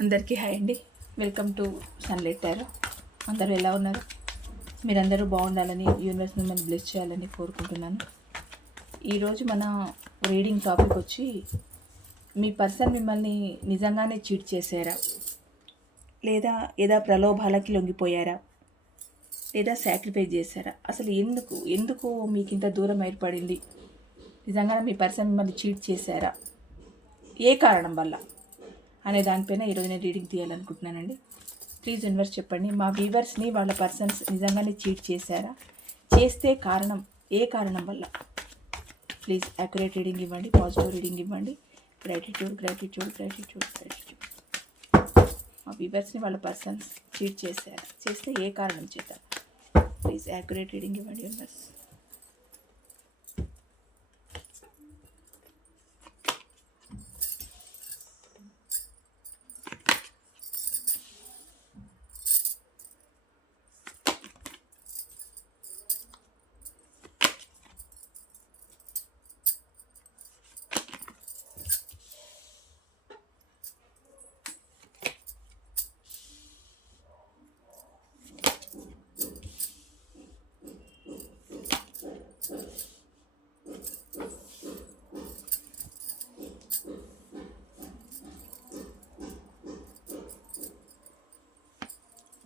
అందరికీ హాయ్ అండి. Welcome to sunlight tarot. అందరూ ఎలా ఉన్నారు? మీరందరూ బాగుండాలని, యూనివర్స్ మిమ్మల్ని బ్లెస్ చేయాలని కోరుకుంటున్నాను. ఈరోజు మన రీడింగ్ టాపిక్ వచ్చి, మీ పర్సన్ మిమ్మల్ని నిజంగానే చీట్ చేశారా, లేదా ఏదో ప్రలోభాలకి లొంగిపోయారా, లేదా సాక్రిఫైస్ చేశారా? అసలు ఎందుకు మీకు ఇంత దూరం ఏర్పడింది? నిజంగానే మీ పర్సన్ మిమ్మల్ని చీట్ చేశారా, ఏ కారణం వల్ల అనే దానిపైన ఈరోజు నేను రీడింగ్ తీయాలనుకుంటున్నానండి. ప్లీజ్ యూనివర్స్ చెప్పండి, మా వ్యూవర్స్ని వాళ్ళ పర్సన్స్ నిజంగానే చీట్ చేశారా, చేస్తే ఏ కారణం వల్ల? ప్లీజ్ యాక్యురేట్ రీడింగ్ ఇవ్వండి, పాజిటివ్ రీడింగ్ ఇవ్వండి. గ్రాటిట్యూడ్. మా వ్యూవర్స్ని వాళ్ళ పర్సన్స్ చీట్ చేశారా, చేస్తే ఏ కారణం చేత? ప్లీజ్ యాక్యురేట్ రీడింగ్ ఇవ్వండి universe.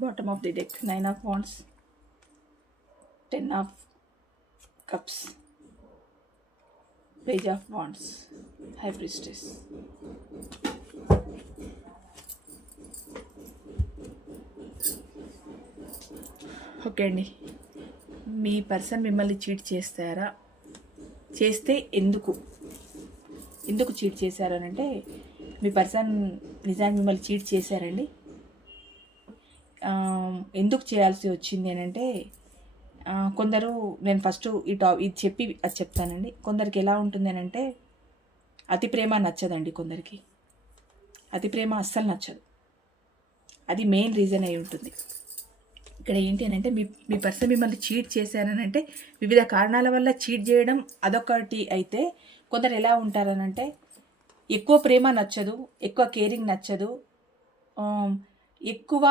Bottom of the deck, 9 of Wands, 10 of Cups, Page of Wands, High Priestess. Okay అండి, మీ పర్సన్ మిమ్మల్ని చీట్ చేస్తారా, చేస్తే ఎందుకు చీట్ చేశారు అని అంటే, మీ పర్సన్ నిజాన్ని మిమ్మల్ని చీట్ చేశారండి. ఎందుకు చేయాల్సి వచ్చింది అని అంటే, కొందరు, నేను ఫస్ట్ ఇది చెప్పి అది చెప్తానండి. కొందరికి ఎలా ఉంటుంది అని అంటే, అతి ప్రేమ నచ్చదండి. కొందరికి అతి ప్రేమ అస్సలు నచ్చదు. అది మెయిన్ రీజన్ అయి ఉంటుంది. ఇక్కడ ఏంటి అని అంటే, మీ పర్సన్ మిమ్మల్ని చీట్ చేశారని అంటే, వివిధ కారణాల వల్ల చీట్ చేయడం అదొకటి అయితే, కొందరు ఎలా ఉంటారనంటే, ఎక్కువ ప్రేమ నచ్చదు, ఎక్కువ కేరింగ్ నచ్చదు, ఎక్కువ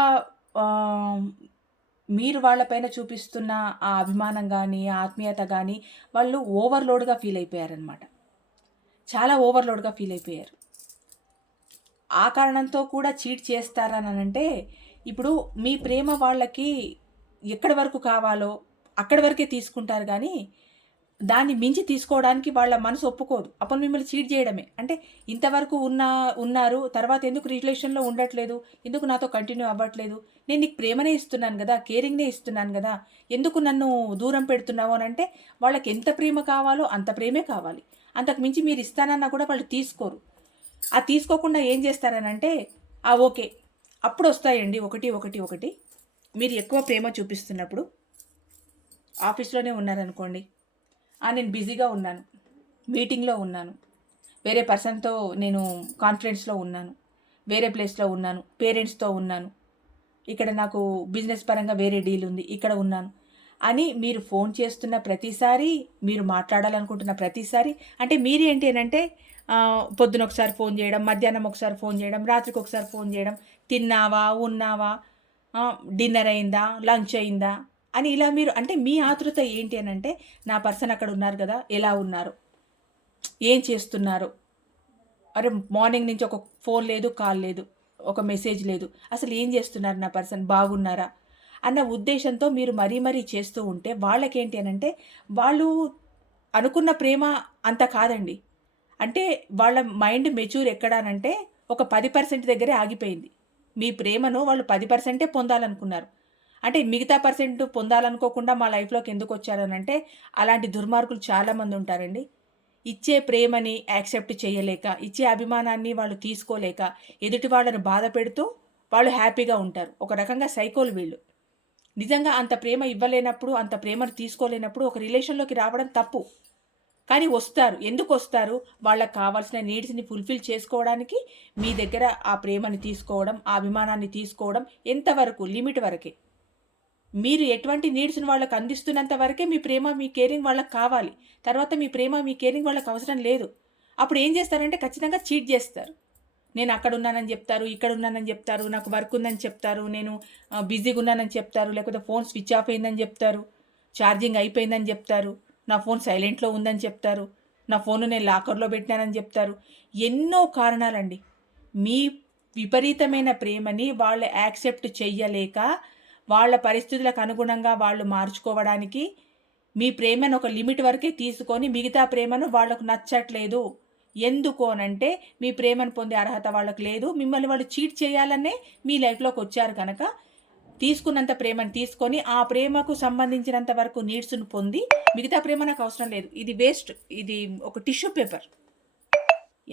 మీరు వాళ్ళపైన చూపిస్తున్న ఆ అభిమానం కానీ, ఆ ఆత్మీయత కానీ, వాళ్ళు ఓవర్లోడ్గా ఫీల్ అయిపోయారనమాట. చాలా ఓవర్లోడ్గా ఫీల్ అయిపోయారు. ఆ కారణంతో కూడా చీట్ చేస్తారని అంటే, ఇప్పుడు మీ ప్రేమ వాళ్ళకి ఎక్కడి వరకు కావాలో అక్కడి వరకే తీసుకుంటారు, కానీ దాన్ని మించి తీసుకోవడానికి వాళ్ళ మనసు ఒప్పుకోదు. అప్పుడు మిమ్మల్ని చీట్ చేయడమే. అంటే ఇంతవరకు ఉన్నారు, తర్వాత ఎందుకు రిలేషన్లో ఉండట్లేదు, ఎందుకు నాతో కంటిన్యూ అవ్వట్లేదు, నేను నీకు ప్రేమనే ఇస్తున్నాను కదా, కేరింగ్నే ఇస్తున్నాను కదా, ఎందుకు నన్ను దూరం పెడుతున్నావు అని అంటే, వాళ్ళకి ఎంత ప్రేమ కావాలో అంత ప్రేమే కావాలి. అంతకు మించి మీరు ఇస్తానన్నా కూడా వాళ్ళు తీసుకోరు. ఆ తీసుకోకుండా ఏం చేస్తారనంటే, ఓకే, అప్పుడు వస్తాయండి ఒకటి. మీరు ఎక్కువ ప్రేమ చూపిస్తున్నప్పుడు, ఆఫీస్లోనే ఉన్నారనుకోండి, నేను బిజీగా ఉన్నాను, మీటింగ్లో ఉన్నాను, వేరే పర్సన్తో నేను కాన్ఫరెన్స్లో ఉన్నాను, వేరే ప్లేస్లో ఉన్నాను, పేరెంట్స్తో ఉన్నాను, ఇక్కడ నాకు బిజినెస్ పరంగా వేరే డీల్ ఉంది, ఇక్కడ ఉన్నాను అని మీరు ఫోన్ చేస్తున్న ప్రతిసారి, మీరు మాట్లాడాలనుకుంటున్న ప్రతిసారి, అంటే మీరు ఏంటి అని అంటే, పొద్దున ఒకసారి ఫోన్ చేయడం, మధ్యాహ్నం ఒకసారి ఫోన్ చేయడం, రాత్రికి ఒకసారి ఫోన్ చేయడం, తిన్నావా, ఉన్నావా, డిన్నర్ అయిందా, లంచ్ అయిందా అని ఇలా మీరు, అంటే మీ ఆతృత ఏంటి అని అంటే, నా పర్సన్ అక్కడ ఉన్నారు కదా, ఎలా ఉన్నారు, ఏం చేస్తున్నారు, అరే మార్నింగ్ నుంచి ఒక ఫోన్ లేదు, కాల్ లేదు, ఒక మెసేజ్ లేదు, అసలు ఏం చేస్తున్నారు నా పర్సన్, బాగున్నారా అన్న ఉద్దేశంతో మీరు మరీ చేస్తూ ఉంటే, వాళ్ళకేంటి అని అంటే, వాళ్ళు అనుకున్న ప్రేమ అంత కాదండి. అంటే వాళ్ళ మైండ్ మెచ్యూర్ ఎక్కడానంటే, ఒక 10% దగ్గరే ఆగిపోయింది. మీ ప్రేమను వాళ్ళు 10%ఏ పొందాలనుకున్నారు. అంటే మిగతా పర్సెంట్ పొందాలనుకోకుండా మా లైఫ్లోకి ఎందుకు వచ్చారనంటే, అలాంటి దుర్మార్గులు చాలామంది ఉంటారండి. ఇచ్చే ప్రేమని యాక్సెప్ట్ చేయలేక, ఇచ్చే అభిమానాన్ని వాళ్ళు తీసుకోలేక, ఎదుటి వాళ్ళని బాధ పెడుతూ వాళ్ళు హ్యాపీగా ఉంటారు. ఒక రకంగా సైకోలు వీళ్ళు. నిజంగా అంత ప్రేమ ఇవ్వలేనప్పుడు, అంత ప్రేమను తీసుకోలేనప్పుడు ఒక రిలేషన్లోకి రావడం తప్పు. కానీ వస్తారు. ఎందుకు వస్తారు? వాళ్ళకి కావాల్సిన నీడ్స్ని ఫుల్ఫిల్ చేసుకోవడానికి మీ దగ్గర ఆ ప్రేమని తీసుకోవడం, ఆ అభిమానాన్ని తీసుకోవడం ఎంతవరకు, లిమిట్ వరకే. మీరు ఎటువంటి నీడ్స్ని వాళ్ళకి అందిస్తున్నంత వరకే మీ ప్రేమ, మీ కేరింగ్ వాళ్ళకి కావాలి. తర్వాత మీ ప్రేమ, మీ కేరింగ్ వాళ్ళకి అవసరం లేదు. అప్పుడు ఏం చేస్తారంటే, ఖచ్చితంగా చీట్ చేస్తారు. నేను అక్కడ ఉన్నానని చెప్తారు, ఇక్కడ ఉన్నానని చెప్తారు, నాకు వర్క్ ఉందని చెప్తారు, నేను బిజీగా ఉన్నానని చెప్తారు, లేకపోతే ఫోన్ స్విచ్ ఆఫ్ అయిందని చెప్తారు, ఛార్జింగ్ అయిపోయిందని చెప్తారు, నా ఫోన్ సైలెంట్లో ఉందని చెప్తారు, నా ఫోన్ నేను లాకర్లో పెట్టానని చెప్తారు. ఎన్నో కారణాలండి. మీ విపరీతమైన ప్రేమని వాళ్ళు యాక్సెప్ట్ చెయ్యలేక వాళ్ళ పరిస్థితులకు అనుగుణంగా వాళ్ళు మార్చుకోవడానికి మీ ప్రేమను ఒక లిమిట్ వరకే తీసుకొని మిగతా ప్రేమను వాళ్ళకు నచ్చట్లేదు. ఎందుకు అనంటే మీ ప్రేమను పొందే అర్హత వాళ్ళకి లేదు. మిమ్మల్ని వాళ్ళు చీట్ చేయాలనే మీ లైఫ్లోకి వచ్చారు కనుక తీసుకున్నంత ప్రేమను తీసుకొని ఆ ప్రేమకు సంబంధించినంత వరకు నీడ్స్ను పొంది మిగతా ప్రేమ నాకు అవసరం లేదు, ఇది వేస్ట్, ఇది ఒక టిష్యూ పేపర్,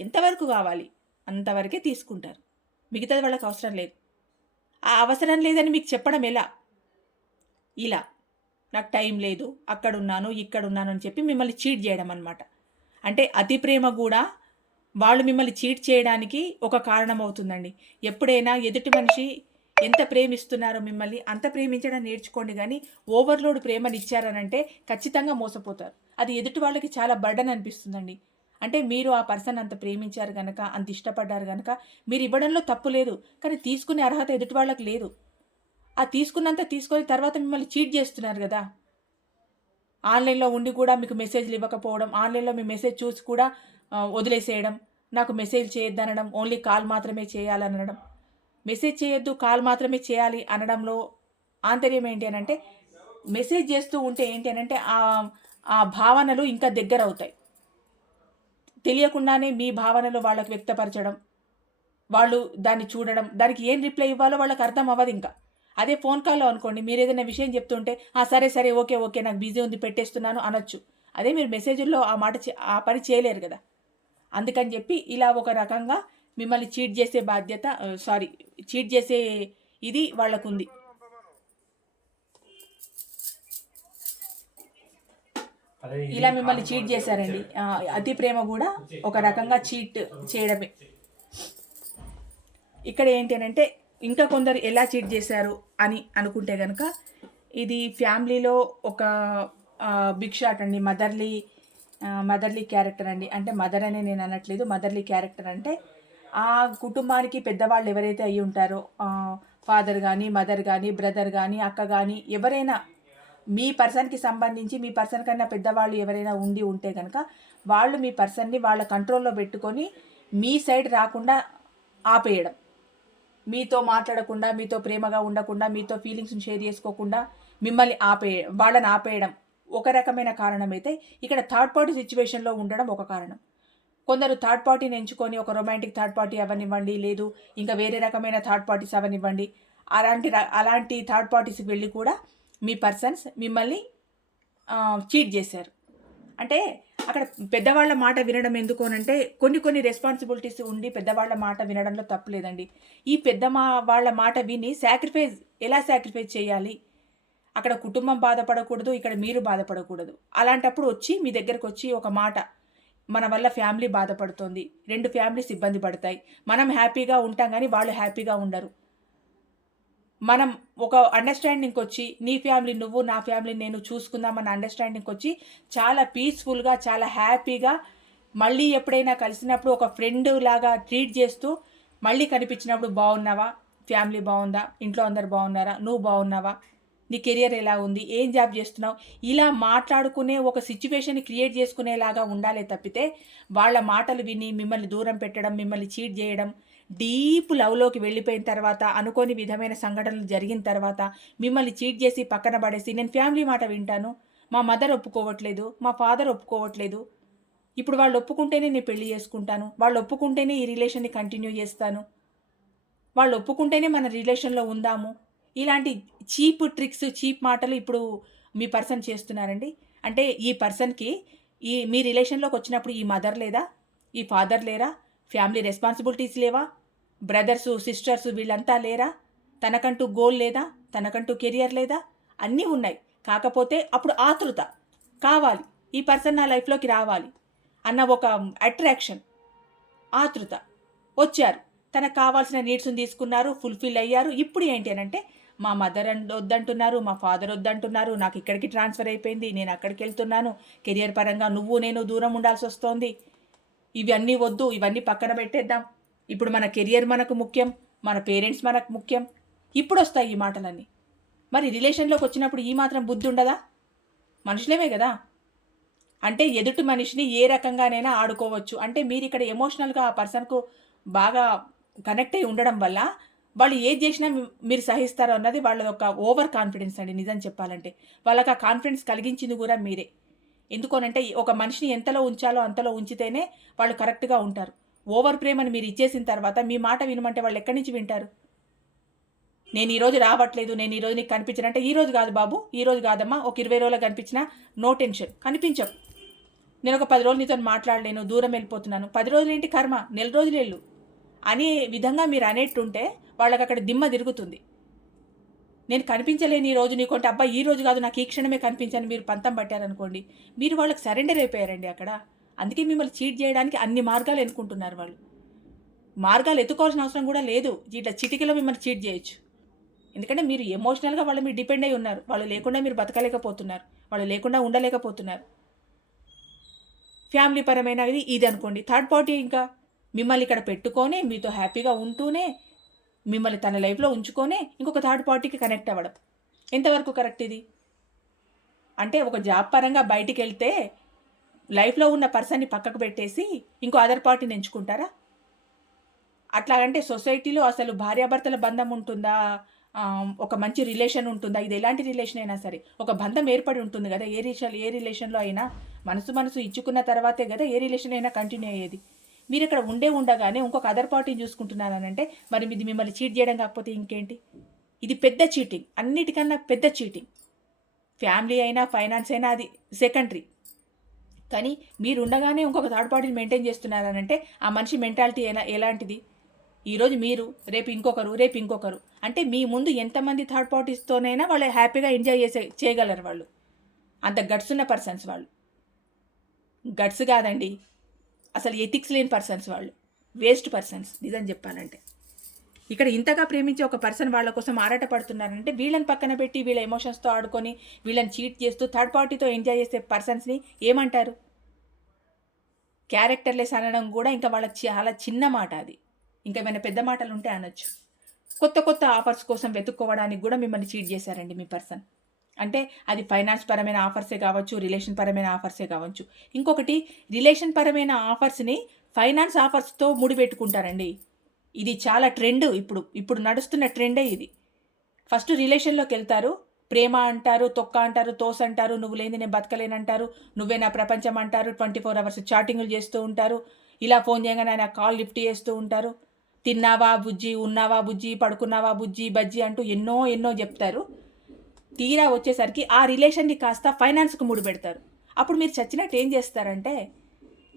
ఎంతవరకు కావాలి అంతవరకే తీసుకుంటారు, మిగతాది వాళ్ళకి అవసరం లేదు. ఆ అవసరం లేదని మీకు చెప్పడం ఎలా? ఇలా నాకు టైం లేదు, అక్కడున్నాను ఇక్కడున్నాను అని చెప్పి మిమ్మల్ని చీట్ చేయడం అనమాట. అంటే అతి ప్రేమ కూడా వాళ్ళు మిమ్మల్ని చీట్ చేయడానికి ఒక కారణం అవుతుందండి. ఎప్పుడైనా ఎదుటి మనిషి ఎంత ప్రేమిస్తున్నారో మిమ్మల్ని అంత ప్రేమించడం నేర్చుకోండి, కానీ ఓవర్లోడ్ ప్రేమని ఇచ్చారనంటే ఖచ్చితంగా మోసపోతారు. అది ఎదుటి వాళ్ళకి చాలా బర్డన్ అనిపిస్తుందండి. అంటే మీరు ఆ పర్సన్ అంత ప్రేమించారు కనుక, అంత ఇష్టపడ్డారు కనుక మీరు ఇవ్వడంలో తప్పు లేదు, కానీ తీసుకునే అర్హత ఎదుటి వాళ్ళకి లేదు. ఆ తీసుకున్నంత తీసుకొని తర్వాత మిమ్మల్ని చీట్ చేస్తున్నారు కదా. ఆన్లైన్లో ఉండి కూడా మీకు మెసేజ్లు ఇవ్వకపోవడం, ఆన్లైన్లో మీ మెసేజ్ చూసి కూడా వదిలేసేయడం, నాకు మెసేజ్ చేయొద్దనడం, ఓన్లీ కాల్ మాత్రమే చేయాలనడం. మెసేజ్ చేయొద్దు, కాల్ మాత్రమే చేయాలి అనడంలో ఆంతర్యం ఏంటి అని అంటే, మెసేజ్ చేస్తూ ఉంటే ఏంటి అని అంటే ఆ భావనలు ఇంకా దగ్గర అవుతాయి. తెలియకుండానే మీ భావనలు వాళ్ళకు వ్యక్తపరచడం, వాళ్ళు దాన్ని చూడడం, దానికి ఏం రిప్లై ఇవ్వాలో వాళ్ళకి అర్థం అవ్వదు ఇంకా. అదే ఫోన్ కాల్లో అనుకోండి, మీరు ఏదైనా విషయం చెప్తుంటే సరే సరే ఓకే ఓకే నాకు బిజీ ఉంది పెట్టేస్తున్నాను అనొచ్చు. అదే మీరు మెసేజ్ల్లో ఆ పని చేయలేరు కదా. అందుకని చెప్పి ఇలా ఒక రకంగా మిమ్మల్ని చీట్ చేసే బాధ్యత చీట్ చేసే ఇది వాళ్ళకుంది. ఇలా మిమ్మల్ని చీట్ చేశారండి. అతి ప్రేమ కూడా ఒక రకంగా చీట్ చేయడమే. ఇక్కడ ఏంటి అంటే ఇంకా కొందరు ఎలా చీట్ చేశారు అని అనుకుంటే కనుక, ఇది ఫ్యామిలీలో ఒక బిగ్ షాట్ అండి. మదర్లీ క్యారెక్టర్ అండి. అంటే మదర్ అనే నేను అనట్లేదు, మదర్లీ క్యారెక్టర్ అంటే ఆ కుటుంబానికి పెద్దవాళ్ళు ఎవరైతే అయ్యి ఉంటారో, ఫాదర్ కానీ, మదర్ కానీ, బ్రదర్ కానీ, అక్క కానీ, ఎవరైనా మీ పర్సన్కి సంబంధించి మీ పర్సన్ కన్నా పెద్దవాళ్ళు ఎవరైనా ఉంటే కనుక వాళ్ళు మీ పర్సన్ని వాళ్ళ కంట్రోల్లో పెట్టుకొని మీ సైడ్ రాకుండా ఆపేయడం, మీతో మాట్లాడకుండా, మీతో ప్రేమగా ఉండకుండా, మీతో ఫీలింగ్స్ని షేర్ చేసుకోకుండా వాళ్ళని ఆపేయడం ఒక రకమైన కారణం అయితే, ఇక్కడ థర్డ్ పార్టీ సిచ్యువేషన్లో ఉండడం ఒక కారణం. కొందరు థర్డ్ పార్టీని ఎంచుకొని ఒక రొమాంటిక్ థర్డ్ పార్టీ అవనివ్వండి, లేదు ఇంకా వేరే రకమైన థర్డ్ పార్టీస్ అవనివ్వండి, అలాంటి థర్డ్ పార్టీస్కి వెళ్ళి కూడా మీ పర్సన్స్ మిమ్మల్ని చీట్ చేశారు. అంటే అక్కడ పెద్దవాళ్ళ మాట వినడం ఎందుకు అనంటే, కొన్ని రెస్పాన్సిబిలిటీస్ ఉండి పెద్దవాళ్ళ మాట వినడంలో తప్పు లేదండి. ఈ వాళ్ళ మాట విని ఎలా సాక్రిఫైస్ చేయాలి? అక్కడ కుటుంబం బాధపడకూడదు, ఇక్కడ మీరు బాధపడకూడదు. అలాంటప్పుడు మీ దగ్గరకు వచ్చి ఒక మాట, మన వల్ల ఫ్యామిలీ బాధపడుతుంది, 2 ఫ్యామిలీస్ ఇబ్బంది పడతాయి, మనం హ్యాపీగా ఉంటాం కానీ వాళ్ళు హ్యాపీగా ఉండరు, మనం ఒక అండర్స్టాండింగ్కి వచ్చి నీ ఫ్యామిలీ నువ్వు, నా ఫ్యామిలీ నేను చూసుకుందామన్న అండర్స్టాండింగ్కి వచ్చి చాలా పీస్ఫుల్గా, చాలా హ్యాపీగా మళ్ళీ ఎప్పుడైనా కలిసినప్పుడు ఒక ఫ్రెండ్ లాగా ట్రీట్ చేస్తూ, మళ్ళీ కనిపించినప్పుడు బాగున్నావా, ఫ్యామిలీ బాగుందా, ఇంట్లో అందరు బాగున్నారా, నువ్వు బాగున్నావా, నీ కెరియర్ ఎలా ఉంది, ఏం జాబ్ చేస్తున్నావు, ఇలా మాట్లాడుకునే ఒక సిచ్యువేషన్ క్రియేట్ చేసుకునేలాగా ఉండాలే తప్పితే వాళ్ళ మాటలు విని మిమ్మల్ని దూరం పెట్టడం, మిమ్మల్ని చీట్ చేయడం, డీప్ లవ్లోకి వెళ్ళిపోయిన తర్వాత, అనుకోని విధమైన సంఘటనలు జరిగిన తర్వాత మిమ్మల్ని చీట్ చేసి పక్కన పడేసి, నేను ఫ్యామిలీ మాట వింటాను, మా మదర్ ఒప్పుకోవట్లేదు, మా ఫాదర్ ఒప్పుకోవట్లేదు, ఇప్పుడు వాళ్ళు ఒప్పుకుంటేనే నేను పెళ్లి చేసుకుంటాను, వాళ్ళు ఒప్పుకుంటేనే ఈ రిలేషన్ని కంటిన్యూ చేస్తాను, వాళ్ళు ఒప్పుకుంటేనే మన రిలేషన్లో ఉందాము, ఇలాంటి చీప్ ట్రిక్స్, చీప్ మాటలు ఇప్పుడు మీ పర్సన్ చేస్తున్నారండి. అంటే ఈ పర్సన్కి మీ రిలేషన్లోకి వచ్చినప్పుడు ఈ మదర్ లేదా, ఈ ఫాదర్ లేరా, ఫ్యామిలీ రెస్పాన్సిబిలిటీస్ లేవా, బ్రదర్సు సిస్టర్స్ వీళ్ళంతా లేరా, తనకంటూ గోల్ లేదా, తనకంటూ కెరియర్ లేదా, అన్నీ ఉన్నాయి. కాకపోతే అప్పుడు ఆతృత కావాలి, ఈ పర్సన్ నా లైఫ్లోకి రావాలి అన్న ఒక అట్రాక్షన్, ఆతృత, వచ్చారు, తనకు కావాల్సిన నీడ్స్ని తీసుకున్నారు, ఫుల్ఫిల్ అయ్యారు. ఇప్పుడు ఏంటి అని అంటే, మా మదర్ వద్దంటున్నారు, మా ఫాదర్ వద్దంటున్నారు, నాకు ఇక్కడికి ట్రాన్స్ఫర్ అయిపోయింది, నేను అక్కడికి వెళ్తున్నాను, కెరియర్ పరంగా నేను దూరం ఉండాల్సి వస్తోంది, ఇవన్నీ వద్దు, ఇవన్నీ పక్కన పెట్టేద్దాం, ఇప్పుడు మన కెరియర్ మనకు ముఖ్యం, మన పేరెంట్స్ మనకు ముఖ్యం. ఇప్పుడు వస్తాయి ఈ మాటలన్నీ. మరి రిలేషన్లోకి వచ్చినప్పుడు ఈ మాత్రం బుద్ధి ఉండదా? మనుషులేమే కదా. అంటే ఎదుటి మనిషిని ఏ రకంగానైనా ఆడుకోవచ్చు. అంటే మీరు ఇక్కడ ఎమోషనల్గా ఆ పర్సన్కు బాగా కనెక్ట్ అయి ఉండడం వల్ల వాళ్ళు ఏది చేసినా మీరు సహిస్తారు అన్నది వాళ్ళ ఒక ఓవర్ కాన్ఫిడెన్స్ అండి. నిజం చెప్పాలంటే వాళ్ళకి ఆ కాన్ఫిడెన్స్ కలిగించింది కూడా మీరే. ఎందుకోనంటే ఒక మనిషిని ఎంతలో ఉంచాలో అంతలో ఉంచితేనే వాళ్ళు కరెక్ట్గా ఉంటారు. ఓవర్ ప్రేమని మీరు ఇచ్చేసిన తర్వాత మీ మాట వినమంటే వాళ్ళు ఎక్కడి నుంచి వింటారు? నేను ఈరోజు రావట్లేదు, నేను ఈరోజు నీకు కనిపించను అంటే, ఈరోజు కాదు బాబు, ఈరోజు కాదమ్మా, ఒక 20 రోజులు కనిపించినా నో టెన్షన్, కనిపించవు. నేను ఒక 10 రోజులు నీతో మాట్లాడలేను, దూరం వెళ్ళిపోతున్నాను. 10 రోజులు ఏంటి కర్మ, నెల రోజులు వెళ్ళు అనే విధంగా మీరు అనేట్టుంటే వాళ్ళకి అక్కడ దిమ్మ తిరుగుతుంది. నేను కనిపించలేని ఈ రోజు నీకుంటే, అబ్బా ఈ రోజు కాదు నాకు ఈ క్షణమే కనిపించని మీరు పంతం పట్టారనుకోండి, మీరు వాళ్ళకి సరెండర్ అయిపోయారండి అక్కడ. అందుకే మిమ్మల్ని చీట్ చేయడానికి అన్ని మార్గాలు ఎన్నుకుంటున్నారు వాళ్ళు. మార్గాలు ఎత్తుకోవాల్సిన అవసరం కూడా లేదు. ఇట్లా చిటికలో మిమ్మల్ని చీట్ చేయొచ్చు. ఎందుకంటే మీరు ఎమోషనల్గా వాళ్ళ మీద డిపెండ్ అయి ఉన్నారు. వాళ్ళు లేకుండా మీరు బతకలేకపోతున్నారు, వాళ్ళు లేకుండా ఉండలేకపోతున్నారు. ఫ్యామిలీ పరమైనది ఇది అనుకోండి. థర్డ్ పార్టీ ఇంకా మిమ్మల్ని ఇక్కడ పెట్టుకొని మీతో హ్యాపీగా ఉంటూనే మిమ్మల్ని తన లైఫ్లో ఉంచుకొనే ఇంకొక థర్డ్ పార్టీకి కనెక్ట్ అవ్వడం ఎంతవరకు కరెక్ట్ ఇది? అంటే ఒక జాబ్ పరంగా బయటికి వెళ్తే లైఫ్లో ఉన్న పర్సన్ని పక్కకు పెట్టేసి ఇంకో అదర్ పార్టీని ఎంచుకుంటారా? అట్లాగంటే సొసైటీలో అసలు భార్యాభర్తల బంధం ఉంటుందా? ఒక మంచి రిలేషన్ ఉంటుందా? ఇది ఎలాంటి రిలేషన్ అయినా సరే ఒక బంధం ఏర్పడి ఉంటుంది కదా. ఏ రిలేషన్లో అయినా మనసు ఇచ్చుకున్న తర్వాతే కదా ఏ రిలేషన్ అయినా కంటిన్యూ అయ్యేది. మీరు ఇక్కడ ఉండగానే ఇంకొక అదర్ పార్టీని చూసుకుంటున్నారనంటే మరి ఇది మిమ్మల్ని చీట్ చేయడం కాకపోతే ఇంకేంటి? ఇది పెద్ద చీటింగ్, అన్నిటికన్నా పెద్ద చీటింగ్. ఫ్యామిలీ అయినా ఫైనాన్స్ అయినా అది సెకండరీ. కానీ మీరు ఉండగానే ఇంకొక థర్డ్ పార్టీని మెయింటైన్ చేస్తున్నారనంటే ఆ మనిషి మెంటాలిటీ ఎలాంటిది? ఈరోజు మీరు, రేపు ఇంకొకరు అంటే మీ ముందు ఎంతమంది థర్డ్ పార్టీస్తోనైనా వాళ్ళు హ్యాపీగా ఎంజాయ్ చేయగలరు. వాళ్ళు అంత గట్స్ ఉన్న పర్సన్స్. వాళ్ళు గట్స్ కాదండి, అసలు ఎథిక్స్ లేని పర్సన్స్. వాళ్ళు వేస్ట్ పర్సన్స్ నిజం చెప్పాలంటే. ఇక్కడ ఇంతగా ప్రేమించే ఒక పర్సన్ వాళ్ళ కోసం ఆరాట పడుతున్నారంటే వీళ్ళని పక్కన పెట్టి వీళ్ళ ఎమోషన్స్తో ఆడుకొని వీళ్ళని చీట్ చేస్తూ థర్డ్ పార్టీతో ఎంజాయ్ చేసే పర్సన్స్ని ఏమంటారు? క్యారెక్టర్లెస్ అనడం కూడా ఇంకా వాళ్ళకి చాలా చిన్న మాట. అది ఇంకా ఏమైనా పెద్ద మాటలు ఉంటే అనొచ్చు. కొత్త ఆఫర్స్ కోసం వెతుక్కోవడానికి కూడా మిమ్మల్ని చీట్ చేశారండి మీ పర్సన్. అంటే అది ఫైనాన్స్ పరమైన ఆఫర్సే కావచ్చు, రిలేషన్ పరమైన ఆఫర్సే కావచ్చు. ఇంకొకటి, రిలేషన్ పరమైన ఆఫర్స్ని ఫైనాన్స్ ఆఫర్స్తో ముడిపెట్టుకుంటారండి. ఇది చాలా ట్రెండ్. ఇప్పుడు నడుస్తున్న ట్రెండే ఇది. ఫస్ట్ రిలేషన్లోకి వెళ్తారు, ప్రేమ అంటారు, తొక్క అంటారు, తోస్ అంటారు, నువ్వు లేని నేను బతకలేనంటారు, నువ్వే నా ప్రపంచం అంటారు, 24 hours చాటింగ్లు చేస్తూ ఉంటారు, ఇలా ఫోన్ చేయగానే ఆయన కాల్ లిఫ్ట్ చేస్తూ ఉంటారు, తిన్నావా బుజ్జి, ఉన్నావా బుజ్జి, పడుకున్నావా బుజ్జి బజ్జి అంటూ ఎన్నో చెప్తారు. తీరా వచ్చేసరికి ఆ రిలేషన్ని కాస్త ఫైనాన్స్కు ముడిపెడతారు. అప్పుడు మీరు చచ్చినట్టు ఏం చేస్తారంటే,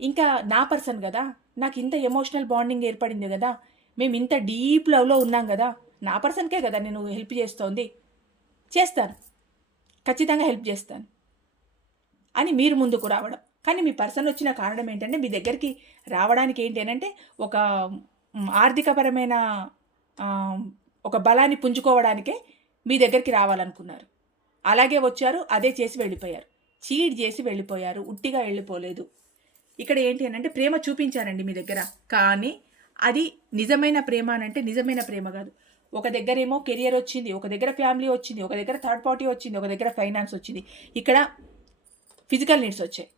ఇంకా నా పర్సన్ కదా, నాకు ఇంత ఎమోషనల్ బాండింగ్ ఏర్పడింది కదా, మేము ఇంత డీప్ లవ్లో ఉన్నాం కదా, నా పర్సన్కే కదా నేను హెల్ప్ చేస్తాను, ఖచ్చితంగా హెల్ప్ చేస్తాను అని మీరు ముందుకు రావడం. కానీ మీ పర్సన్ వచ్చిన కారణం ఏంటంటే మీ దగ్గరికి రావడానికి ఏంటి అంటే ఒక ఆర్థికపరమైన ఒక బలాన్ని పుంజుకోవడానికే మీ దగ్గరికి రావాలనుకున్నారు. అలాగే వచ్చారు, అదే చేసి వెళ్ళిపోయారు, చీట్ చేసి వెళ్ళిపోయారు, ఉట్టిగా వెళ్ళిపోలేదు. ఇక్కడ ఏంటి అని అంటే ప్రేమ చూపించారండి మీ దగ్గర, కానీ అది నిజమైన ప్రేమ అనంటే నిజమైన ప్రేమ కాదు. ఒక దగ్గరేమో కెరియర్ వచ్చింది, ఒక దగ్గర ఫ్యామిలీ వచ్చింది, ఒక దగ్గర థర్డ్ పార్టీ వచ్చింది, ఒక దగ్గర ఫైనాన్స్ వచ్చింది, ఇక్కడ ఫిజికల్ నీడ్స్ వచ్చాయి.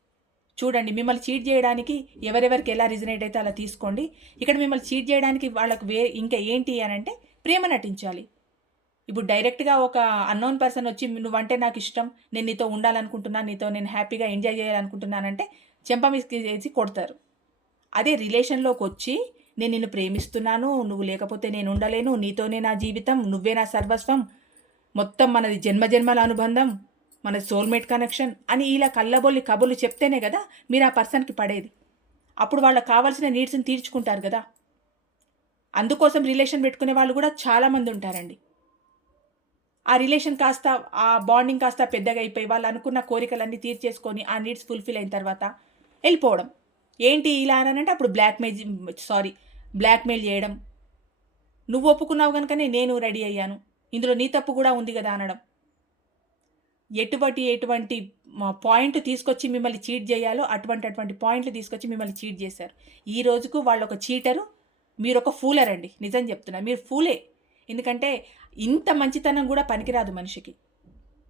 చూడండి, మిమ్మల్ని చీట్ చేయడానికి ఎవరెవరికి ఎలా రిజనేట్ అయితే అలా తీసుకోండి. ఇక్కడ మిమ్మల్ని చీట్ చేయడానికి వాళ్ళకు ఇంకా ఏంటి అని అంటే ప్రేమ నటించాలి. ఇప్పుడు డైరెక్ట్గా ఒక అన్నోన్ పర్సన్ వచ్చి నువ్వంటే నాకు ఇష్టం, నేను నీతో ఉండాలనుకుంటున్నాను, నీతో నేను హ్యాపీగా ఎంజాయ్ చేయాలనుకుంటున్నానంటే చెంప వేసి కొడతారు. అదే రిలేషన్లోకి వచ్చి నేను నిన్ను ప్రేమిస్తున్నాను, నువ్వు లేకపోతే నేను ఉండలేను, నీతోనే నా జీవితం, నువ్వే నా సర్వస్వం, మొత్తం మనది జన్మజన్మల అనుబంధం, మన సోల్మేట్ కనెక్షన్ అని ఇలా కళ్ళబొల్లి కబుర్లు చెప్తేనే కదా మీరు ఆ పర్సన్కి పడేది. అప్పుడు వాళ్ళకి కావాల్సిన నీడ్స్ని తీర్చుకుంటారు కదా. అందుకోసం రిలేషన్ పెట్టుకునే వాళ్ళు కూడా చాలామంది ఉంటారండి. ఆ రిలేషన్ కాస్త, ఆ బాండింగ్ కాస్త పెద్దగా అయిపోయి వాళ్ళు అనుకున్న కోరికలన్నీ తీర్చేసుకొని ఆ నీడ్స్ ఫుల్ఫిల్ అయిన తర్వాత వెళ్ళిపోవడం. ఏంటి ఇలా అనంటే అప్పుడు బ్లాక్మెయిల్ చేయడం. నువ్వు ఒప్పుకున్నావు కనుకనే నేను రెడీ అయ్యాను, ఇందులో నీ తప్పు కూడా ఉంది కదా అనడం. ఎటువంటి పాయింట్ తీసుకొచ్చి మిమ్మల్ని చీట్ చేయాలో అటువంటి పాయింట్లు తీసుకొచ్చి మిమ్మల్ని చీట్ చేశారు. ఈ రోజుకు వాళ్ళు ఒక చీటరు, మీరొక ఫూలరండి. నిజం చెప్తున్నా. మీరు ఫూలే. ఎందుకంటే ఇంత మంచితనం కూడా పనికిరాదు మనిషికి.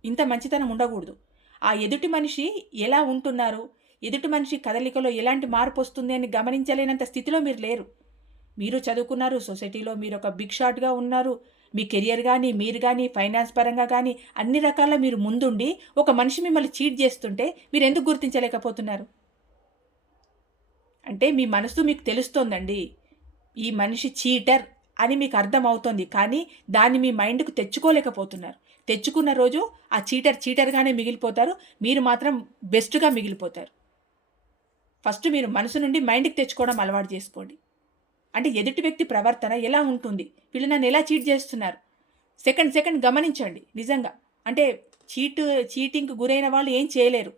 ఇంత మంచితనం ఉండకూడదు. ఆ ఎదుటి మనిషి ఎలా ఉంటున్నారు, ఎదుటి మనిషి కదలికలో ఎలాంటి మార్పొస్తుంది అని గమనించలేనంత స్థితిలో మీరు లేరు. మీరు చదువుకున్నారు, సొసైటీలో మీరొక బిగ్ షాట్‌గా ఉన్నారు. మీ కెరియర్ గానీ, మీరు గానీ, ఫైనాన్స్ పరంగా గానీ, అన్ని రకాల మీరు ముందుండి, ఒక మనిషి మిమ్మల్ని చీట్ చేస్తుంటే మీరెందుకు గుర్తించలేకపోతున్నారు? అంటే మీ మనసు మీకు తెలుస్తోందండి. ఈ మనిషి చీటర్ అని మీకు అర్థమవుతోంది. కానీ దాన్ని మీ మైండ్‌కు తెచ్చుకోలేకపోతున్నారు. తెచ్చుకున్న రోజు ఆ చీటర్ చీటర్‌గానే మిగిలిపోతారు. మీరు మాత్రం బెస్ట్‌గా మిగిలిపోతారు. ఫస్ట్ మీరు మనసు నుండి మైండ్‌కి తెచ్చుకోవడం అలవాటు చేసుకోండి. అంటే ఎదుటి వ్యక్తి ప్రవర్తన ఎలా ఉంటుంది? వీళ్ళు నన్ను ఎలా చీట్ చేస్తున్నారు? సెకండ్ గమనించండి నిజంగా. అంటే చీటింగ్‌కి గురైన వాళ్ళు ఏం చేయలేరు.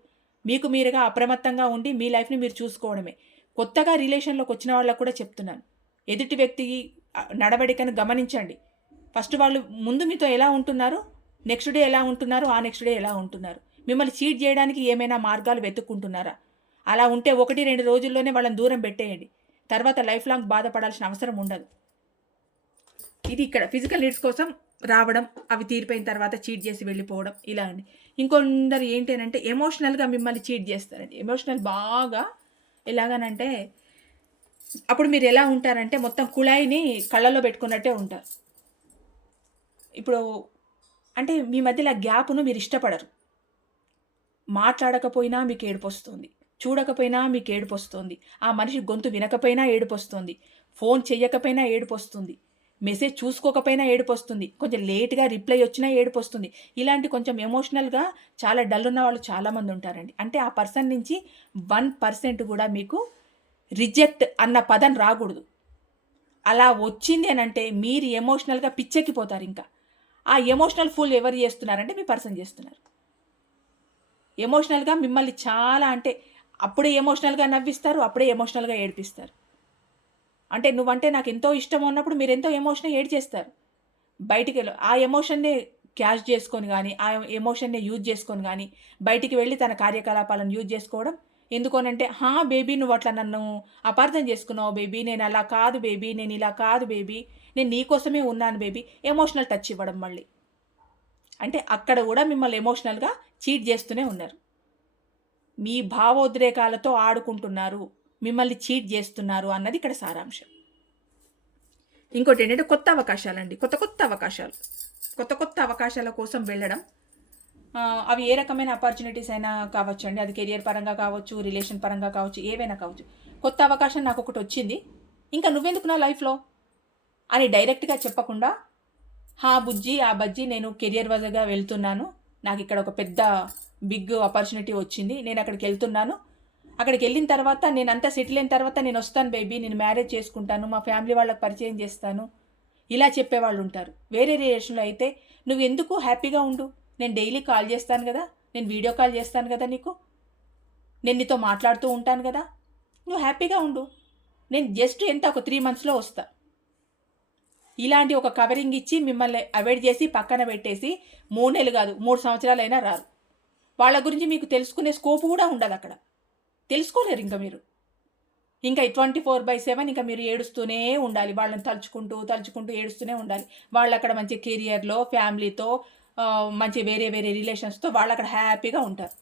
మీకు మీరుగా అప్రమత్తంగా ఉండి మీ లైఫ్‌ని మీరు చూసుకోవడమే. కొత్తగా రిలేషన్‌లోకి వచ్చిన వాళ్ళకి కూడా చెప్తున్నాను. ఎదుటి వ్యక్తి నడవడికను గమనించండి. ఫస్ట్ వాళ్ళు ముందు మీతో ఎలా ఉంటున్నారు? నెక్స్ట్ డే ఎలా ఉంటున్నారు? ఆ నెక్స్ట్ డే ఎలా ఉంటున్నారు? మిమ్మల్ని చీట్ చేయడానికి ఏమైనా మార్గాలు వెతుక్కుంటున్నారా? అలా ఉంటే 1, 2 రోజుల్లోనే వాళ్ళని దూరం పెట్టేయండి. తర్వాత లైఫ్ లాంగ్ బాధపడాల్సిన అవసరం ఉండదు. ఇది ఇక్కడ ఫిజికల్ నీడ్స్ కోసం రావడం, అవి తీరిపోయిన తర్వాత చీట్ చేసి వెళ్ళిపోవడం ఇలా అండి. ఇంకొందరు ఏంటి అనంటే ఎమోషనల్‌గా మిమ్మల్ని చీట్ చేస్తారండి. ఎమోషనల్ బాగా ఎలాగనంటే అప్పుడు మీరు ఎలా ఉంటారంటే మొత్తం కుళాయిని కళ్ళలో పెట్టుకున్నట్టే ఉంటారు. ఇప్పుడు అంటే మీ మధ్యలో ఆ గ్యాప్‌ను మీరు ఇష్టపడరు. మాట్లాడకపోయినా మీకు ఏడుపొస్తుంది. చూడకపోయినా మీకు ఏడుపొస్తుంది. ఆ మనిషి గొంతు వినకపోయినా ఏడుపొస్తుంది. ఫోన్ చెయ్యకపోయినా ఏడుపొస్తుంది. మెసేజ్ చూసుకోకపోయినా ఏడుపొస్తుంది. కొంచెం లేట్‌గా రిప్లై వచ్చినా ఏడుపొస్తుంది. ఇలాంటి కొంచెం ఎమోషనల్‌గా చాలా డల్ ఉన్న వాళ్ళు చాలామంది ఉంటారండి. అంటే ఆ పర్సన్ నుంచి 1% కూడా మీకు రిజెక్ట్ అన్న పదం రాకూడదు. అలా వచ్చింది అనంటే మీరు ఎమోషనల్‌గా పిచ్చెక్కిపోతారింకా. ఆ ఎమోషనల్ ఫూల్ ఎవరు చేస్తున్నారంటే మీ పర్సన్ చేస్తున్నారు. ఎమోషనల్‌గా మిమ్మల్ని చాలా అంటే అప్పుడే ఎమోషనల్‌గా నవ్విస్తారు. అప్పుడే ఎమోషనల్‌గా ఏడిపిస్తారు. అంటే నువ్వంటే నాకెంతో ఇష్టం ఉన్నప్పుడు మీరెంతో ఎమోషన్‌గా ఏడ్చేస్తారు. ఆ ఎమోషన్‌నే క్యాష్ చేసుకొని గానీ, ఆ ఎమోషన్‌ని యూజ్ చేసుకొని గానీ, బయటికి వెళ్లి తన కార్యకలాపాలను యూజ్ చేసుకోవడం. ఎందుకనంటే, బేబీ నువ్వట్లా నన్ను అపార్థం చేసుకున్నావు బేబీ. నేనలా కాదు బేబీ. నేనిలా కాదు బేబీ. నేను నీ కోసమే ఉన్నాను బేబీ. ఎమోషనల్ టచ్ ఇవ్వడం మళ్ళీ. అంటే అక్కడ గూడా మిమ్మల్ని ఎమోషనల్‌గా చీట్ చేస్తూనే ఉన్నారు. మీ భావోద్రేకాలతో ఆడుకుంటున్నారు. మిమ్మల్ని చీట్ చేస్తున్నారు అన్నది ఇక్కడ సారాంశం. ఇంకోటేంటంటే కొత్త అవకాశాలండి. కొత్త అవకాశాలు. కొత్త అవకాశాల కోసం వెళ్ళడం. అవి ఏ రకమైన ఆపర్చునిటీస్ అయినా కావచ్చండి. అది కెరియర్ పరంగా కావచ్చు, రిలేషన్ పరంగా కావచ్చు, ఏవైనా కావచ్చు. కొత్త అవకాశం నాకొకటొచ్చింది. ఇంకా నువ్వెందుకు నా లైఫ్‌లో అని డైరెక్ట్‌గా చెప్పకుండా, బుజ్జి, బజ్జీ నేను కెరియర్ వైస్‌గా వెళ్తున్నాను. నాకిక్కడ ఒక పెద్ద బిగ్ ఆపర్చునిటీ వచ్చింది. నేనక్కడికెళ్తున్నాను. అక్కడికెళ్ళిన తర్వాత నేనంతా సెటిల్ అయిన తర్వాత నేనొస్తాను బేబీ. నేను మ్యారేజ్ చేసుకుంటాను. మా ఫ్యామిలీ వాళ్ళకి పరిచయం చేస్తాను. ఇలా చెప్పేవాళ్ళుంటారు. వేరే రిలేషన్‌లో అయితే నువ్వెందుకు హ్యాపీగా ఉండు. నేను డైలీ కాల్ చేస్తాను గదా! నేను వీడియో కాల్ చేస్తాను గదా నీకు. నేను నీతో మాట్లాడుతూ ఉంటాను గదా! నువ్వు హ్యాపీగా ఉండు. నేను జస్ట్ ఒక 3 మంత్స్‌లో వస్తా. ఇలాంటి ఒక కవరింగ్ ఇచ్చి మిమ్మల్ని అవాయిడ్ చేసి పక్కన పెట్టేసి 3 నెలలు గాదు 3 సంవత్సరాలైనా రారు. వాళ్ళ గురించి మీకు తెలుసుకునే స్కోప్ గూడా ఉండదక్కడ. తెలుసుకోలేరింక మీరు. ఇంకా 24/7 ఇంక మీరు ఏడుస్తూనే ఉండాలి. వాళ్ళని తలుచుకుంటూ ఏడుస్తూనే ఉండాలి. వాళ్ళక్కడ మంచి కెరియర్‌లో, ఫ్యామిలీతో మంచి వేరే రిలేషన్స్‌తో వాళ్ళక్కడ హ్యాపీగా ఉంటారు.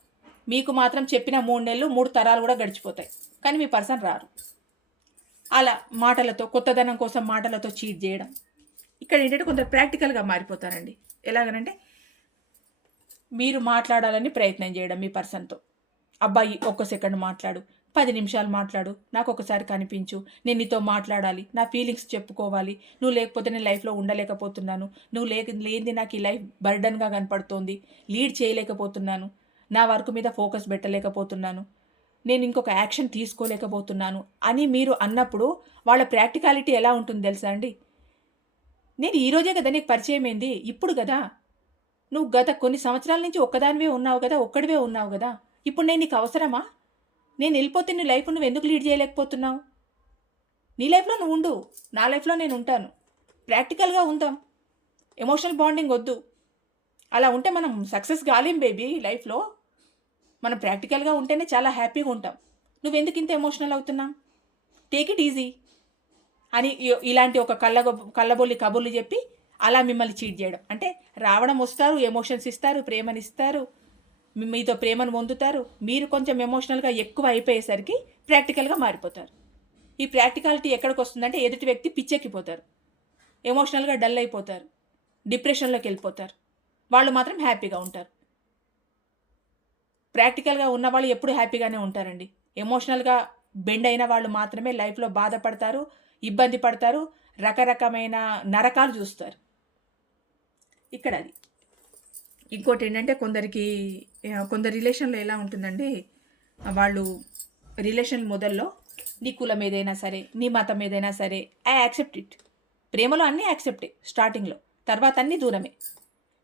మీకు మాత్రం చెప్పిన 3 నెలలు 3 తరాలు గూడా గడిచిపోతాయి. కానీ మీ పర్సన్ రారు. అలా మాటలతో కొత్తదనం కోసం మాటలతో చీట్ జేయడం. ఇక్కడేంటంటే కొందరు ప్రాక్టికల్‌గా మారిపోతారండి. ఎలాగనంటే మీరు మాట్లాడాలని ప్రయత్నం చేయడం మీ పర్సన్‌తో. అబ్బాయి ఒక్క సెకండ్ మాట్లాడు, 10 నిమిషాలు మాట్లాడు, నాకొకసారి కనిపించు, నేను నీతో మాట్లాడాలి, నా ఫీలింగ్స్ చెప్పుకోవాలి, నువ్వు లేకపోతే నేను లైఫ్‌లో ఉండలేకపోతున్నాను, నువ్వు లేనిది నాకు ఈ లైఫ్ బర్డెన్‌గా కనపడుతోంది, లీడ్ చేయలేకపోతున్నాను, నా వర్క్ మీద ఫోకస్ పెట్టలేకపోతున్నాను, నేను ఇంకొక యాక్షన్ తీసుకోలేకపోతున్నాను అని మీరు అన్నప్పుడు వాళ్ళ ప్రాక్టికాలిటీ ఎలా ఉంటుందో తెలుసా అండి? నేను ఈరోజే కదా నీకు పరిచయమైంది, ఇప్పుడు గదా! నువ్వు గత కొన్ని సంవత్సరాల నుంచి ఒక్కదానివే ఉన్నావు గదా! ఒక్కడివే ఉన్నావు గదా! ఇప్పుడు నేను నీకు అవసరమా? నేనెళ్ళిపోతే నీ లైఫ్ నువ్వెందుకు లీడ్ చేయలేకపోతున్నావు? నీ లైఫ్‌లో నువ్వుండు. నా లైఫ్‌లో నేనుంటాను. ప్రాక్టికల్‌గా ఉందాం. ఎమోషనల్ బాండింగ్ ఒద్దు. అలా ఉంటే మనం సక్సెస్ గాలేం బేబీ లైఫ్‌లో. మనం ప్రాక్టికల్‌గా ఉంటేనే చాలా హ్యాపీగా ఉంటాం. నువ్వెందుకు ఇంత ఎమోషనల్ అవుతున్నావు? టేక్ ఇట్ ఈజీ అని ఇలాంటి ఒక కళ్ళబొల్లి కబుర్లు చెప్పి అలా మిమ్మల్ని చీట్ చేయడం. అంటే రావడం, వస్తారు, ఎమోషన్స్ ఇస్తారు, ప్రేమనిస్తారు, మీతో ప్రేమను పొందుతారు. మీరు కొంచెం ఎమోషనల్గా ఎక్కువ అయిపోయేసరికి ప్రాక్టికల్గా మారిపోతారు. ఈ ప్రాక్టికాలిటీ ఎక్కడికి వస్తుందంటే ఎదుటి వ్యక్తి పిచ్చెక్కిపోతారు, ఎమోషనల్గా డల్ అయిపోతారు, డిప్రెషన్లోకి వెళ్ళిపోతారు. వాళ్ళు మాత్రం హ్యాపీగా ఉంటారు. ప్రాక్టికల్గా ఉన్నవాళ్ళు ఎప్పుడు హ్యాపీగానే ఉంటారండి. ఎమోషనల్గా బెండ్ అయిన వాళ్ళు మాత్రమే లైఫ్లో బాధపడతారు, ఇబ్బంది పడతారు, రకరకమైన నరకాలు చూస్తారు. ఇక్కడ అది. ఇంకోటి ఏంటంటే కొందరి రిలేషన్లో ఎలా ఉంటుందండి, వాళ్ళు రిలేషన్ మొదల్లో నీ కులం ఏదైనా సరే, నీ మతం ఏదైనా సరే, ఐ యాక్సెప్ట్ ఇట్. ప్రేమలో అన్నీ యాక్సెప్టే స్టార్టింగ్లో, తర్వాత అన్నీ దూరమే.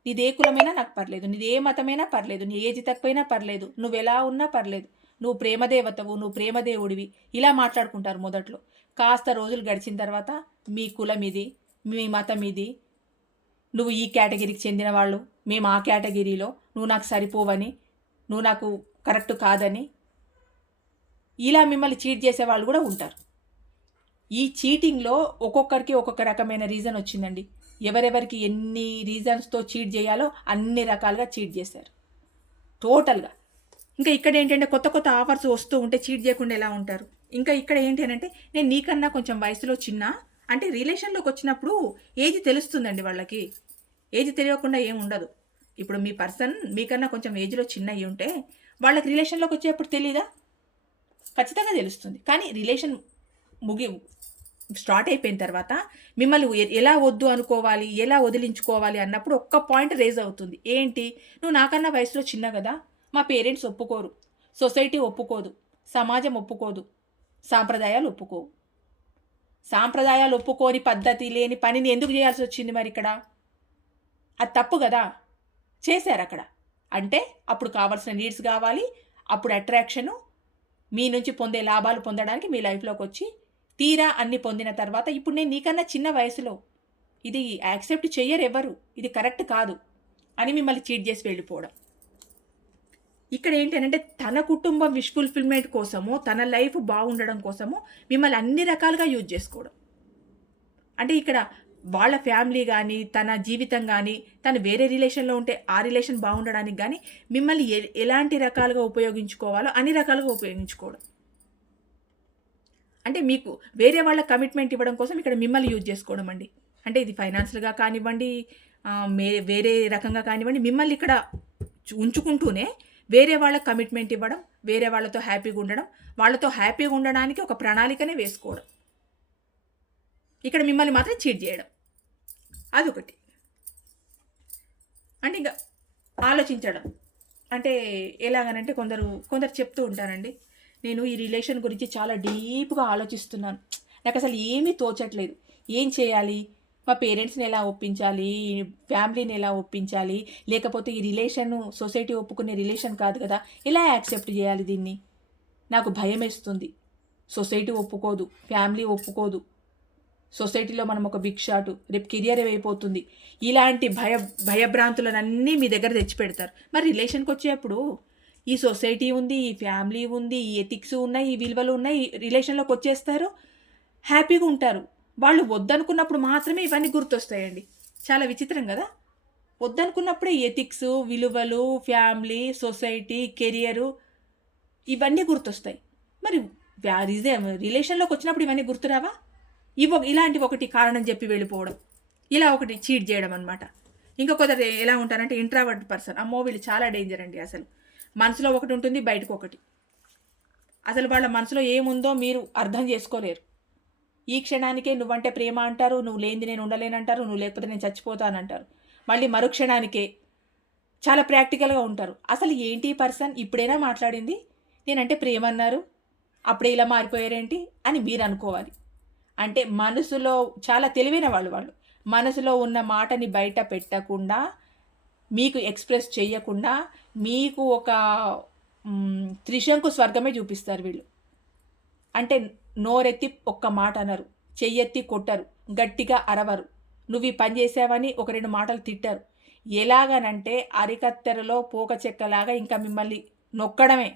నీది ఏ కులమైనా నాకు పర్లేదు, నీది ఏ మతమైనా పర్లేదు, నీ ఏజ్ తక్కువైనా పర్లేదు, నువ్వు ఎలా ఉన్నా పర్లేదు, నువ్వు ప్రేమదేవతవు, నువ్వు ప్రేమదేవుడివి, ఇలా మాట్లాడుకుంటారు మొదట్లో. కాస్త రోజులు గడిచిన తర్వాత మీ కులం ఇది, మీ మతం ఇది, నువ్వు ఈ కేటగిరీకి చెందిన వాళ్ళు, మేము ఆ కేటగిరీలో, నువ్వు నాకు సరిపోవని, నువ్వు నాకు కరెక్ట్ కాదని, ఇలా మిమ్మల్ని చీట్ చేసే వాళ్ళు కూడా ఉంటారు. ఈ చీటింగ్లో ఒక్కొక్కరికి ఒక్కొక్క రకమైన రీజన్ వచ్చిందండి. ఎవరెవరికి ఎన్ని రీజన్స్తో చీట్ చేయాలో అన్ని రకాలుగా చీట్ చేశారు టోటల్గా. ఇంకా ఇక్కడ ఏంటంటే కొత్త కొత్త ఆఫర్స్ వస్తూ ఉంటే చీట్ చేయకుండా ఎలా ఉంటారు. ఇంకా ఇక్కడ ఏంటి అని అంటే, నేను నీకన్నా కొంచెం వయసులో చిన్న అంటే రిలేషన్లోకి వచ్చినప్పుడు ఏజ్ తెలుస్తుందండి వాళ్ళకి. ఏజ్ తెలియకుండా ఏం ఉండదు. ఇప్పుడు మీ పర్సన్ మీకన్నా కొంచెం ఏజ్లో చిన్న అయ్యి ఉంటే వాళ్ళకి రిలేషన్లోకి వచ్చేప్పుడు తెలీదా? ఖచ్చితంగా తెలుస్తుంది. కానీ రిలేషన్ స్టార్ట్ అయిపోయిన తర్వాత మిమ్మల్ని ఎలా వద్దు అనుకోవాలి, ఎలా వదిలించుకోవాలి అన్నప్పుడు ఒక్క పాయింట్ రేజ్ అవుతుంది. ఏంటి? నువ్వు నాకన్నా వయసులో చిన్న కదా, మా పేరెంట్స్ ఒప్పుకోరు, సొసైటీ ఒప్పుకోదు, సమాజం ఒప్పుకోదు, సాంప్రదాయాలు ఒప్పుకోవు. సాంప్రదాయాలు ఒప్పుకోని పద్ధతి లేని పనిని ఎందుకు చేయాల్సి వచ్చింది మరి ఇక్కడ? అది తప్పు కదా. చేశారు అక్కడ. అంటే అప్పుడు కావాల్సిన నీడ్స్ కావాలి, అప్పుడు అట్రాక్షను, మీ నుంచి పొందే లాభాలు పొందడానికి మీ లైఫ్లోకి వచ్చి తీరా అన్ని పొందిన తర్వాత ఇప్పుడు నేను నీకన్నా చిన్న వయసులో, ఇది యాక్సెప్ట్ చెయ్యరు ఎవరు, ఇది కరెక్ట్ కాదు అని మిమ్మల్ని చీట్ చేసి వెళ్ళిపోవడం. ఇక్కడ ఏంటంటే తన కుటుంబం విష్ ఫుల్ఫిల్మెంట్ కోసము, తన లైఫ్ బాగుండడం కోసము మిమ్మల్ని అన్ని రకాలుగా యూజ్ చేసుకోవడం. అంటే ఇక్కడ వాళ్ళ ఫ్యామిలీ కానీ, తన జీవితం కానీ, తను వేరే రిలేషన్లో ఉంటే ఆ రిలేషన్ బాగుండడానికి కానీ మిమ్మల్ని ఎలాంటి రకాలుగా ఉపయోగించుకోవాలో అన్ని రకాలుగా ఉపయోగించుకోవడం. అంటే మీకు వేరే వాళ్ళ కమిట్మెంట్ ఇవ్వడం కోసం ఇక్కడ మిమ్మల్ని యూజ్ చేసుకోవడం అండి. అంటే ఇది ఫైనాన్షియల్గా కానివ్వండి, వేరే రకంగా కానివ్వండి, మిమ్మల్ని ఇక్కడ ఉంచుకుంటూనే వేరే వాళ్ళకి కమిట్మెంట్ ఇవ్వడం, వేరే వాళ్ళతో హ్యాపీగా ఉండడం, వాళ్ళతో హ్యాపీగా ఉండడానికి ఒక ప్రణాళికనే వేసుకోవడం. ఇక్కడ మిమ్మల్ని మాత్రం చీట్ చేయడం అదొకటి. అంటే ఇంకా ఆలోచించడం అంటే ఎలాగనంటే కొందరు చెప్తూ ఉంటారండి, నేను ఈ రిలేషన్ గురించి చాలా డీప్గా ఆలోచిస్తున్నాను, నాకు అసలు ఏమీ తోచట్లేదు, ఏం చేయాలి, మా పేరెంట్స్ని ఎలా ఒప్పించాలి, ఫ్యామిలీని ఎలా ఒప్పించాలి, లేకపోతే ఈ రిలేషన్ సొసైటీ ఒప్పుకునే రిలేషన్ కాదు కదా, ఎలా యాక్సెప్ట్ చేయాలి దీన్ని, నాకు భయం వేస్తుంది, సొసైటీ ఒప్పుకోదు, ఫ్యామిలీ ఒప్పుకోదు, సొసైటీలో మనం ఒక బిగ్ షాటు, రేపు కెరియర్ అయిపోతుంది, ఇలాంటి భయభ్రాంతులనన్నీ మీ దగ్గర తెచ్చిపెడతారు. మరి రిలేషన్కి వచ్చేప్పుడు ఈ సొసైటీ ఉంది, ఈ ఫ్యామిలీ ఉంది, ఈ ఎథిక్స్ ఉన్నాయి, ఈ విలువలు ఉన్నాయి, రిలేషన్లోకి వచ్చేస్తారు, హ్యాపీగా ఉంటారు. వాళ్ళు వద్దనుకున్నప్పుడు మాత్రమే ఇవన్నీ గుర్తొస్తాయండి. చాలా విచిత్రం కదా. వద్దనుకున్నప్పుడే ఎథిక్స్, విలువలు, ఫ్యామిలీ, సొసైటీ, కెరియరు ఇవన్నీ గుర్తొస్తాయి. మరి రిలేషన్లోకి వచ్చినప్పుడు ఇవన్నీ గుర్తురావా? ఇలాంటి ఒకటి కారణం చెప్పి వెళ్ళిపోవడం, ఇలా ఒకటి చీట్ చేయడం అనమాట. ఇంకొకరు ఎలా ఉంటారంటే ఇంట్రావర్ట్ పర్సన్. అమ్మో వీళ్ళు చాలా డేంజర్ అండి. అసలు మనసులో ఒకటి ఉంటుంది, బయటకు ఒకటి. అసలు వాళ్ళ మనసులో ఏముందో మీరు అర్థం చేసుకోలేరు. ఈ క్షణానికే నువ్వంటే ప్రేమ అంటారు, నువ్వు లేనిది నేను ఉండలేనంటారు, నువ్వు లేకపోతే నేను చచ్చిపోతానంటారు. మళ్ళీ మరుక్షణానికే చాలా ప్రాక్టికల్గా ఉంటారు. అసలు ఏంటి పర్సన్ ఇప్పుడైనా మాట్లాడింది, నేనంటే ప్రేమ అన్నారు, అప్పుడే ఇలా మారిపోయారేంటి అని మీరు అనుకోవాలి. అంటే మనసులో చాలా తెలివైన వాళ్ళు మనసులో ఉన్న మాటని బయట పెట్టకుండా, మీకు ఎక్స్ప్రెస్ చేయకుండా, మీకు ఒక త్రిశంకు స్వర్గమే చూపిస్తారు వీళ్ళు. అంటే నోరెత్తి ఒక్క మాట అనరు, చెయ్యెత్తి కొట్టరు, గట్టిగా అరవరు, నువ్వు ఈ పని చేసావని ఒక 2 మాటలు తిట్టారు. ఎలాగనంటే అరికత్తెరలో పోక చెక్కలాగా ఇంకా మిమ్మల్ని నొక్కడమే.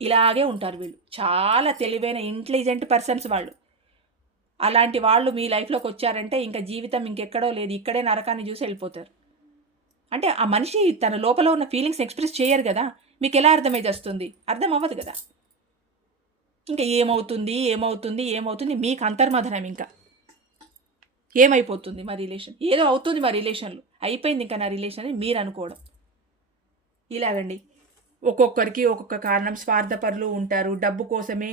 ఇలాగే ఉంటారు వీళ్ళు. చాలా తెలివైన ఇంటెలిజెంట్ పర్సన్స్ వాళ్ళు. అలాంటి వాళ్ళు మీ లైఫ్లోకి వచ్చారంటే ఇంకా జీవితం ఇంకెక్కడో లేదు, ఇక్కడే నరకాన్ని చూసి వెళ్ళిపోతారు. అంటే ఆ మనిషి తన లోపల ఉన్న ఫీలింగ్స్ ఎక్స్ప్రెస్ చేయరు కదా, మీకు ఎలా అర్థమైతే వస్తుంది? అర్థం అవ్వదు కదా. ఇంకా ఏమవుతుంది ఏమవుతుంది ఏమవుతుంది మీకు అంతర్మథనం. ఇంకా ఏమైపోతుంది మా రిలేషన్, ఏదో అవుతుంది మా రిలేషన్లో, అయిపోయింది ఇంకా నా రిలేషన్ అని మీరు అనుకోవడం. ఇలాగండి ఒక్కొక్కరికి ఒక్కొక్క కారణం. స్వార్థపరులు ఉంటారు, డబ్బు కోసమే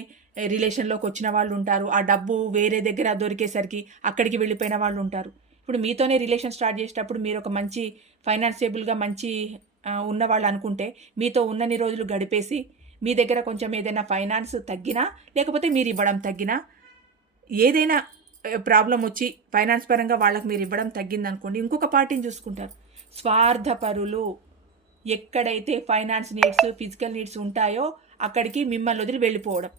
రిలేషన్లోకి వచ్చిన వాళ్ళు ఉంటారు, ఆ డబ్బు వేరే దగ్గర దొరికేసరికి అక్కడికి వెళ్ళిపోయిన వాళ్ళు ఉంటారు. ఇప్పుడు మీతోనే రిలేషన్ స్టార్ట్ చేసేటప్పుడు మీరు ఒక మంచి ఫైనాన్షియబుల్గా మంచి ఉన్నవాళ్ళు అనుకుంటే మీతో ఉన్నన్ని రోజులు గడిపేసి మీ దగ్గర కొంచెం ఏదైనా ఫైనాన్స్ తగ్గినా లేకపోతే మీరు ఇవ్వడం తగ్గినా ఏదైనా ప్రాబ్లం వచ్చి ఫైనాన్స్ పరంగా వాళ్ళకి మీరు ఇవ్వడం తగ్గిందనుకోండి, ఇంకొక పార్టీని చూసుకుంటారు. స్వార్థపరులు ఎక్కడైతే ఫైనాన్స్ నీడ్స్ ఫిజికల్ నీడ్స్ ఉంటాయో అక్కడికి మిమ్మల్ని వదిలి వెళ్ళిపోవడం,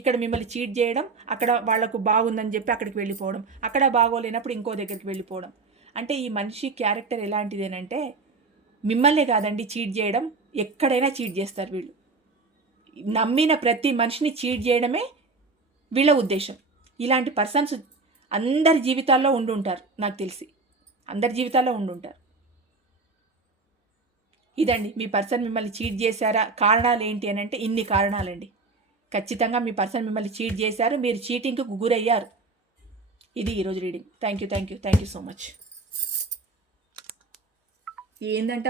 ఇక్కడ మిమ్మల్ని చీట్ చేయడం, అక్కడ వాళ్ళకు బాగుందని చెప్పి అక్కడికి వెళ్ళిపోవడం, అక్కడ బాగోలేనప్పుడు ఇంకో దగ్గరికి వెళ్ళిపోవడం. అంటే ఈ మనిషి క్యారెక్టర్ ఎలాంటిదేనంటే మిమ్మల్నే కాదండి చీట్ చేయడం, ఎక్కడైనా చీట్ చేస్తారు వీళ్ళు. నమ్మిన ప్రతి మనిషిని చీట్ చేయడమే వీళ్ళ ఉద్దేశం. ఇలాంటి పర్సన్స్ అందరి జీవితాల్లో ఉండుంటారు, నాకు తెలిసి అందరి జీవితాల్లో ఉండుంటారు. ఇదండి, మీ పర్సన్ మిమ్మల్ని చీట్ చేశారా, కారణాలు ఏంటి అని అంటే ఇన్ని కారణాలండి. ఖచ్చితంగా మీ పర్సన్ మిమ్మల్ని చీట్ చేశారు, మీరు చీటింగ్కి గురయ్యారు. ఇది ఈరోజు reading. Thank you so much. ఏందంట